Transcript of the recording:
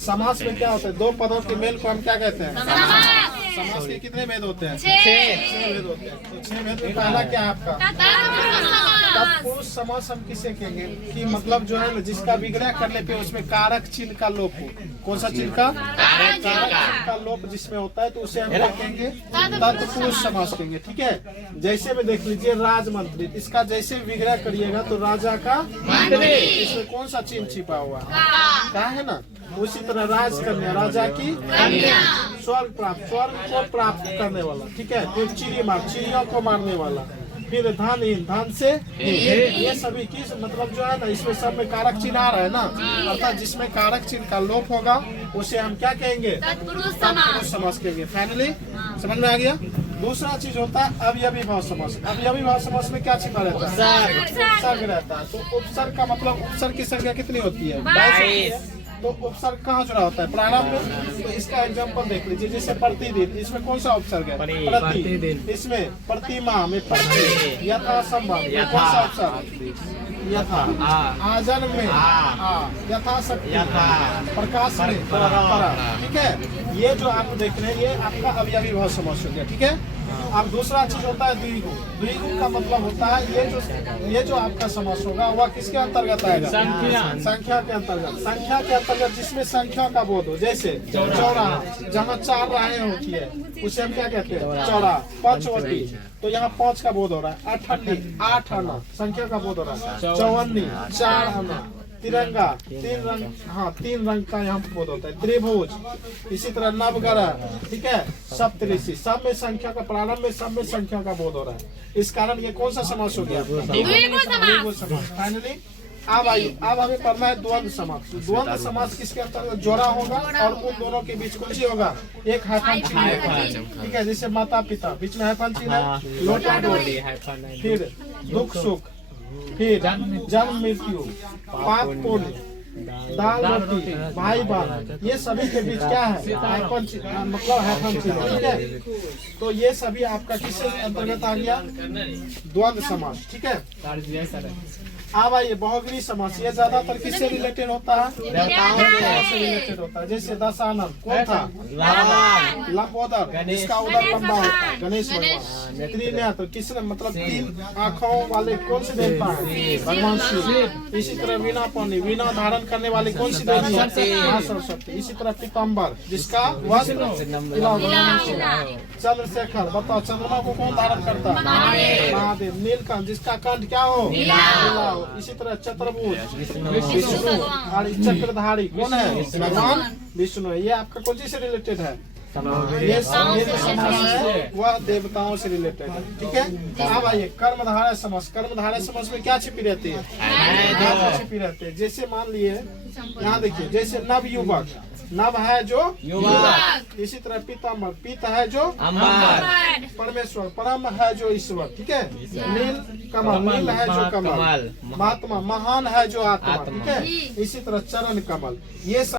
समास में क्या होता है? दो पदों के मेल को हम क्या कहते हैं? समास के कितने भेद होते हैं? 6 भेद होते हैं। तो 6 भेद में पहला क्या है आपका? तत्पुरुष समास हम किसे कहेंगे कि मतलब जो है ना, जिसका विग्रह करने पे उसमें कारक चिन्ह का लोप हो। कौन सा चिन्ह का? कारक चिन्ह का लोप जिसमें होता है तो उसे हम क्या कहेंगे? तत्पुरुष समास कहेंगे। ठीक है, जैसे में देख लीजिए राजमंत्री, इसका जैसे विग्रह करिएगा तो राजा का मंत्री, इसमें कौन सा चिन्ह छिपा हुआ का है ना? उसी तरह राज कन्या, राजा की कन्या। स्वर्ग प्राप्त, स्वर्ग को प्राप्त करने वाला। ठीक है, फिर चिड़ियों को मारने वाला। फिर धनहीन, धन से ये सभी की मतलब जो है ना, इसमें सब में कारक चिन्ह आ रहा है ना, अर्थात जिसमें कारक चिन्ह का लोप होगा उसे हम क्या कहेंगे? तत्पुरुष समास कहेंगे। फाइनली समझ में आ गया। दूसरा चीज होता है अवयवी भाव समास। अवयवी भाव समास में क्या छिपा रहता है? उपसर्ग रहता है। तो उपसर्ग का मतलब उपसर्ग की संख्या कितनी होती है? 22। तो उपसर्ग कहाँ जुड़ा होता है? प्रारंभ में। तो इसका एग्जांपल देख लीजिए, जैसे प्रतिदिन, इसमें कौन सा उपसर्ग है? प्रतिदिन। इसमें प्रतिमा में प्रति, यथा संभव कौन सा उपसर्ग? यथा। आजन में यथा शक्ति, प्रकाश में परा। ठीक है, ये जो आप देख रहे हैं ये आपका अवयवी भाव समास हो गया। ठीक है, अब दूसरा चीज होता है द्विगु। द्विगु का मतलब होता है ये जो आपका समास होगा वह किसके अंतर्गत आएगा? संख्या के अंतर्गत। संख्या के अंतर्गत जिसमें संख्या का बोध हो, जैसे चौराहा, जहाँ 4 राहें होती है उसे हम क्या कहते हैं? चौराहा। पंचवटी, तो यहाँ 5 का बोध हो रहा है। अठन्नी, 8 आना, संख्या का बोध हो रहा है। चौवन्नी, 4 आना। तिरंगा, 3 रंग, हाँ 3 रंग का यहाँ बोध होता है। त्रिभुज, इसी तरह नवग्रह। ठीक है, सप्तऋषि, सब में संख्या का, प्रारंभ में सब में संख्या का बोध हो रहा है। इस कारण ये कौन सा समास हो गया? द्विगु समास। फाइनली अब आइए, अब हमें पढ़ना है द्वंद्व समास। द्वंद्व समास किसके अंतर्गत? जोड़ा होगा और उन दोनों के बीच कुछ होगा, एक हाइफन चिन्ह होगा। ठीक है, जैसे माता पिता, बीच में हाइफन चिन्ह है। लोटा डोली, फिर दुख सुख, फिर जन्म मृत्यु, पाप पुण्य, दाल रोटी, भाई बहन, ये सभी के बीच क्या है? हाइफन चिन्ह, मतलब हाइफन चिन्ह। ठीक है, तो ये सभी आपका किसके अंतर्गत आ गया? द्वंद्व समास। ठीक है, अब आइए बहुगिरी समास। ये ज्यादातर किससे रिलेटेड होता है? देवताओं से रिलेटेड होता है। जैसे दशानन कौन था? लंबोदर, जिसका उदर लंबा होता है, गणेश भगवान। त्रिनेत्र, किसने मतलब 3 आँखों वाले कौन से देवता है? भगवान शिव। इसी तरह वीणा पानी, वीणा धारण करने वाली कौन सी देवी है? सरस्वती। इसी तरह पीताम्बर, जिसका वस्त्र। चंद्रशेखर, बताओ चंद्रमा को कौन धारण करता है? महादेव। नीलकंठ, जिसका कंठ क्या हो? इसी तरह चतुर्भुज, विष्णु। और चक्रधारी कौन है? भगवान विष्णु। ये आपका कौन से रिलेटेड है? ये समास है वह देवताओं से रिलेटेड है। ठीक है, अब आइए कर्मधारय समास। कर्मधारय समास में क्या छिपी रहती है? छिपी रहती है। जैसे मान लिए यहाँ देखिए, जैसे नव युवक, नव है जो युवक। इसी तरह पीताम्बर, पीत है जो अमर। परमेश्वर, परम है जो ईश्वर। ठीक है, नील कमल, नील है जो कमल। महात्मा, महान है जो आत्मा। ठीक है, इसी तरह चरण कमल। ये